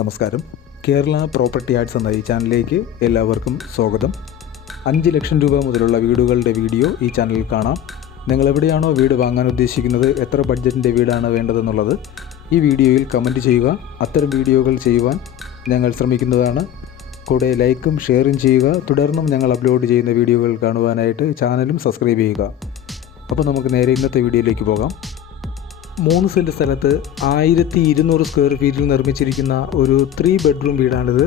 നമസ്കാരം. Kerala property arts എന്ന ഈ ചാനലിലേക്ക് എല്ലാവർക്കും സ്വാഗതം. അഞ്ച് ലക്ഷം രൂപ മുതലുള്ള വീടുകളുടെ വീഡിയോ ഈ ചാനലിൽ കാണാം. നിങ്ങൾ എവിടെയാണോ വീട് വാങ്ങാൻ ഉദ്ദേശിക്കുന്നത് എത്ര ബഡ്ജറ്റിന്റെ വീടാണ് വേണ്ടതെന്നുള്ളത് ഈ വീഡിയോയിൽ കമന്റ് ചെയ്യുക. അത്തരം വീഡിയോകൾ ചെയ്യുവാൻ ഞങ്ങൾ ശ്രമിക്കുന്നതാണ്. കൂടെ ലൈക്കും ഷെയറും ചെയ്യുക. തുടർന്നും ഞങ്ങൾ അപ്ലോഡ് ചെയ്യുന്ന വീഡിയോകൾ കാണുവാനായിട്ട് ചാനലും സബ്സ്ക്രൈബ് ചെയ്യുക. അപ്പോൾ നമുക്ക് നേരെ ഇന്നത്തെ വീഡിയോയിലേക്ക് പോകാം. മൂന്ന് സെന്റ് സ്ഥലത്ത് ആയിരത്തി ഇരുന്നൂറ് സ്ക്വയർ ഫീറ്റിൽ നിർമ്മിച്ചിരിക്കുന്ന ഒരു ത്രീ ബെഡ്റൂം വീടാണിത്.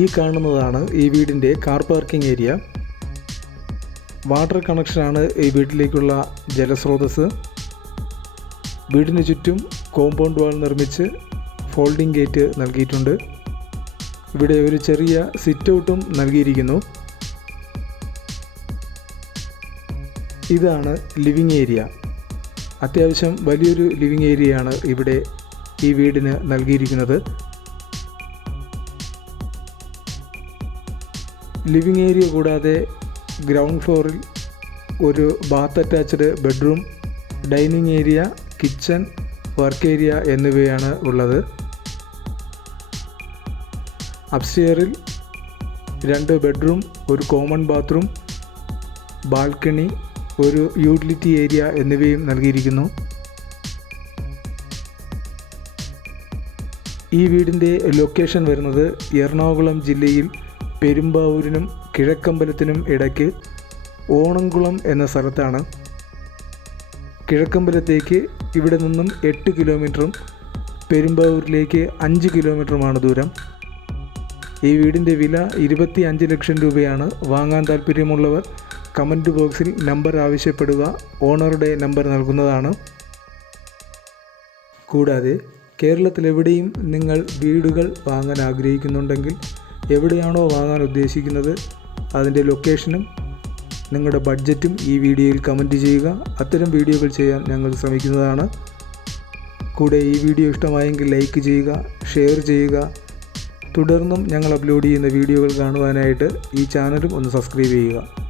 ഈ കാണുന്നതാണ് ഈ വീടിന്റെ കാർ പാർക്കിംഗ് ഏരിയ വാട്ടർ കണക്ഷനാണ് ഈ വീട്ടിലേക്കുള്ള ജലസ്രോതസ് വീടിന് ചുറ്റും കോമ്പൗണ്ട് വാൾ നിർമ്മിച്ച് ഫോൾഡിംഗ് ഗേറ്റ് നൽകിയിട്ടുണ്ട്. ഇവിടെ ഒരു ചെറിയ സിറ്റ് ഔട്ടും നൽകിയിരിക്കുന്നു. ഇതാണ് ലിവിങ് ഏരിയ. അത്യാവശ്യം വലിയൊരു ലിവിങ് ഏരിയയാണ് ഇവിടെ ഈ വീടിന് നൽകിയിരിക്കുന്നത്. ലിവിങ് ഏരിയ കൂടാതെ ഗ്രൗണ്ട് ഫ്ലോറിൽ ഒരു bath attached bedroom dining area kitchen work area എന്നിവയാണ് ഉള്ളത്. അപ്സ്റ്റെയറിൽ രണ്ട് ബെഡ്റൂം ഒരു കോമൺ ബാത്റൂം ബാൽക്കണി ഒരു യൂട്ടിലിറ്റി ഏരിയ എന്നിവയും നൽകിയിരിക്കുന്നു. ഈ വീടിന്റെ ലൊക്കേഷൻ വരുന്നത് എറണാകുളം ജില്ലയിൽ പെരുമ്പാവൂരിനും കിഴക്കമ്പലത്തിനും ഇടയ്ക്ക് ഓണംകുളം എന്ന സ്ഥലത്താണ്. കിഴക്കമ്പലത്തേക്ക് ഇവിടെ നിന്നും എട്ട് കിലോമീറ്ററും പെരുമ്പാവൂരിലേക്ക് അഞ്ച് കിലോമീറ്ററുമാണ് ദൂരം. ഈ വീടിന്റെ വില ഇരുപത്തി അഞ്ച് ലക്ഷം രൂപയാണ്. വാങ്ങാൻ താല്പര്യമുള്ളവർ കമന്റ് ബോക്സിൽ നമ്പർ ആവശ്യപ്പെടുക. ഓണറുടെ നമ്പർ നൽകുന്നതാണ്. കൂടാതെ കേരളത്തിലെവിടെയും നിങ്ങൾ വീടുകൾ വാങ്ങാൻ ആഗ്രഹിക്കുന്നുണ്ടെങ്കിൽ എവിടെയാണോ വാങ്ങാൻ ഉദ്ദേശിക്കുന്നത് അതിന്റെ ലൊക്കേഷനും നിങ്ങളുടെ ബഡ്ജറ്റും ഈ വീഡിയോയിൽ കമന്റ് ചെയ്യുക. അത്തരം വീഡിയോകൾ ചെയ്യാൻ ഞങ്ങൾ ശ്രമിക്കുന്നതാണ്. കൂടെ ഈ വീഡിയോ ഇഷ്ടമായെങ്കിൽ ലൈക്ക് ചെയ്യുക ഷെയർ ചെയ്യുക. തുടർന്നും ഞങ്ങൾ അപ്ലോഡ് ചെയ്യുന്ന വീഡിയോകൾ കാണുവാനായിട്ട് ഈ ചാനലും ഒന്ന് സബ്സ്ക്രൈബ് ചെയ്യുക.